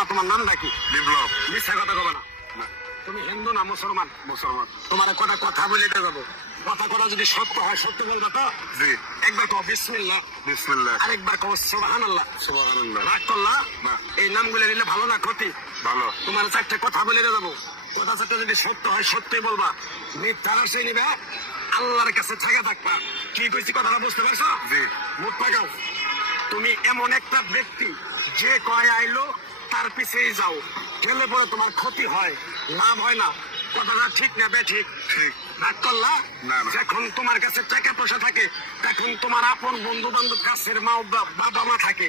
মামা তোমার নামটা কি? বিপ্লব। মিথ্যা কথা কবে না। তুমি হিন্দু না মুসলমান? মুসলমান। তোমার কটা কথা বলে যাবো, কথা কথা যদি সত্য হয় সত্য বলবা তো? জি। একবার কও বিসমিল্লাহ। বিসমিল্লাহ। আরেকবার কও সুবহানাল্লাহ। সুবহানাল্লাহ। রাগ করলা না। এই নামগুলো নিলে ভালো না ক্ষতি? ভালো। তোমার চারটে কথা বলে যাবো, কথা চারটে যদি সত্য হয় সত্যি বলবা, মিথ্যার আশ্রয় নিবে, আল্লাহর কাছে থেকে থাকবা। কি কইছি কথাটা বুঝতে পারছো? জি। মুখ পাকাও। তুমি এমন একটা ব্যক্তি যে কয় আইলো তার পিছেই যাও, গেলে পরে তোমার ক্ষতি হয়, লাভ হয় না। কথাটা ঠিক না বে ঠিক? ঠিক। রাগ করলা? না, না। যখন তোমার কাছে টাকা পয়সা থাকে, তখন তোমার আপন বন্ধু বান্ধব কাছের মা বাবা মা থাকে।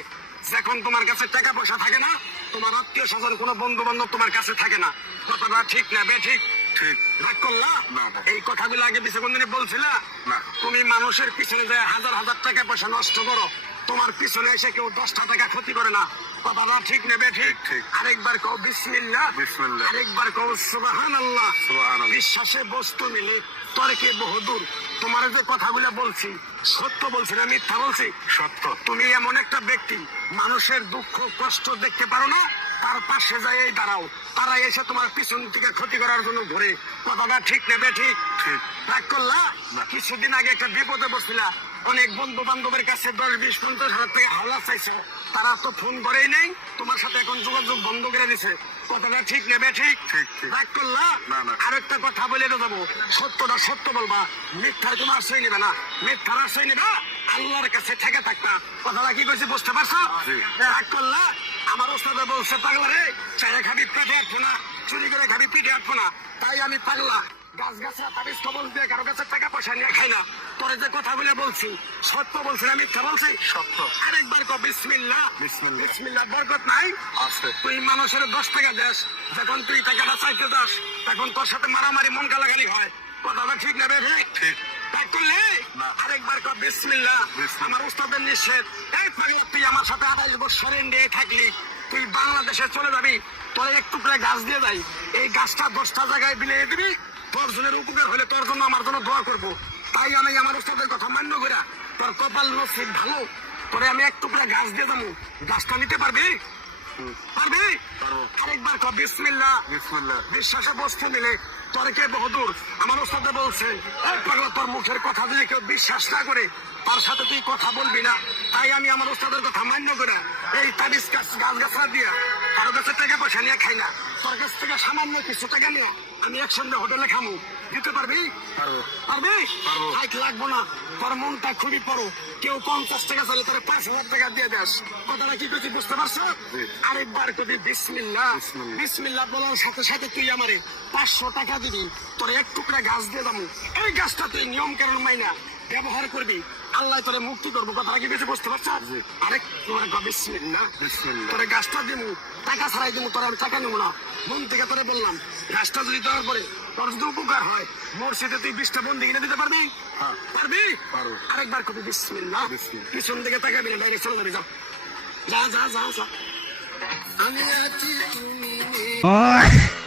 যখন তোমার কাছে টাকা পয়সা থাকে না, তোমার আত্মীয় স্বজন কোনো বন্ধু বান্ধব তোমার কাছে থাকে না। কথাটা ঠিক না বে ঠিক? ঠিক। রাগ করলা? না, না। এই কথাগুলো আগে পিছে কোনদিন বলছিলা? না। তুমি মানুষের পিছনে যায় হাজার হাজার টাকা পয়সা নষ্ট করো, তোমার পিছনে এসে কেউ 10টা টাকা ক্ষতি করে না। কথাটা ঠিক নেবে ঠিক? ঠিক। আরেকবার কও বিসমিল্লাহ। বিসমিল্লাহ। আরেকবার কও সুবহানাল্লাহ। সুবহানাল্লাহ। বিশ্বাসে বস্তু মিলে তর্কে বহুদূর। তোমার যে কথাগুলো বলছি সত্য বলছি না মিথ্যা বলছি? সত্য। তুমি এমন একটা ব্যক্তি, মানুষের দুঃখ কষ্ট দেখতে পারো না, তার পাশে যাই দাঁড়াও, তারা এসে তোমার পিছন থেকে ক্ষতি করার জন্য ঘুরে। কথাটা ঠিক নেবে ঠিক? ঠিক। রাগ করলা? না। কিছুদিন আগে একটা বিপদে বসছিলা, অনেক বন্ধু বান্ধবের কাছে 10-20-50 হাজার টাকা হাওলা চাইছো, তারা তো ফোন করেই নেই, তোমার সাথে এখন যোগাযোগ বন্ধ করে দিছে। কথাটা ঠিক নেবে ঠিক? ঠিক, ঠিক। রাগ করলা? না, না। আরেকটা কথা বলে দেবো, সত্যটা সত্য বলবা, মিথ্যার কোনো আশ্রয় নেবে না। মিথ্যার আশ্রয় নেবে, আল্লাহর কাছে থেকে থাকবা। কথাটা কি কইছি বুঝতে পারছো? জি। রাগ করলা? আমার ওস্তাদে বলছে পাগলা রে, চায়ে খাবি পেটে আটবো না, চুরি করে খাবি পিঠে আটবো না। তাই আমি পাগলা, গাছ গাছরা তাবিজ কবল দিয়ে কারো কাছে টাকা পয়সা নিয়ে খাই না। তোরে যে কথা বলে বলছি সত্য বলছি না মিথ্যা বলছি? সত্য। আরেকবার কো বিসমিল্লাহ। বিসমিল্লাহ। বিসমিল্লাহ বরকত নাই? আছে। তুই মানুষের 10 টাকা দেস, যখন তুই টাকাটা চাইতে যাস তখন তোর সাথে মারামারি মন গালাগালি হয়। কথাটা ঠিক না বে ঠিক? ঠিক। রাগ করলে? না। আরেকবার কো বিসমিল্লাহ। বিসমিল্লাহ। আমার উস্তাদের নিষেধ। এই পাগলা, তুই আমার সাথে 28 বছর ইন্ডিয়ায় থাকলি, তুই বাংলাদেশে চলে যাবি, তোর একটু করে গাছ দিয়ে যাই, এই গাছটা 10টা জায়গায় বিলিয়ে দিবি, তোর জনের উপকার হলে তোর জন্য আমার জন্য দোয়া করবো। তাই আমি আমার উস্তাদের কথা মান্য করা, তোর কপাল নসিব ভালো, তোরে আমি একটু করে গাছ দিয়ে যাবো, গাছটা নিতে পারবি? পারবি? পারবো। আরেকবার কো বিসমিল্লাহ। বিসমিল্লাহ। বিশ্বাসে বস্তু মিলে তর্কে বহুদূর। আমার ওস্তাদে বলছে, এই পাগলা, তোর মুখের কথা যদি কেউ বিশ্বাস না করে তার সাথে তুই কথা বলবি না। তাই আমি আমার ওস্তাদের কথা মান্য করে এই তাবিজ গাছ গাছরা দিয়া কারো কাছে টাকা পয়সা নিয়ে খাই না। তোর কাছ থেকে সামান্য কিছু টাকা নিয়ে আমি একসঙ্গে হোটেলে খামু, দিতে পারবি? পারবো। পারবি? পারবো। হাইট লাগবো না, তোর মনটা খুবই বড়। কেউ 50 টাকা চাইলে তোর 5,000 টাকা দিয়ে দেস। কথাটা কি করছি বুঝতে পারছো? জি। আরেকবার কবি বিসমিল্লাহ। বিসমিল্লাহ। বিসমিল্লাহ বলার সাথে সাথে তুই আমারে 500 টাকা দিবি, তোর এক টুকরা গাছ দিয়ে দামু, এই গাছটা তুই নিয়ম কানুন মাইনা ব্যবহার করবি, আল্লাহ তোরে মুক্তি করবো। কথাটা কি বেশি বুঝতে পারছ? জি। আরেক তোমার বিসমিল্লাহ। বিসমিল্লাহ। তোরে গাছটা দিমু, টাকা ছাড়াই দিমু, তোর আমি টাকা নেবো না, মন থেকে তোরে বললাম। গাছটা যদি দেওয়ার পরে তোর যদি উপকার হয়, মসজিদে তুই 20টা বন্দি কিনে দিতে পারবি? হ্যাঁ। পারবি? পারবো। আরেকবার কবি বিসমিল্লাহ। বিসমিল্লাহ। পিছন দিকে তাকাবি না, ডাইরেক্ট চলে যাবি, যা যা যা যা যা। আমি আছি তুমি নেই।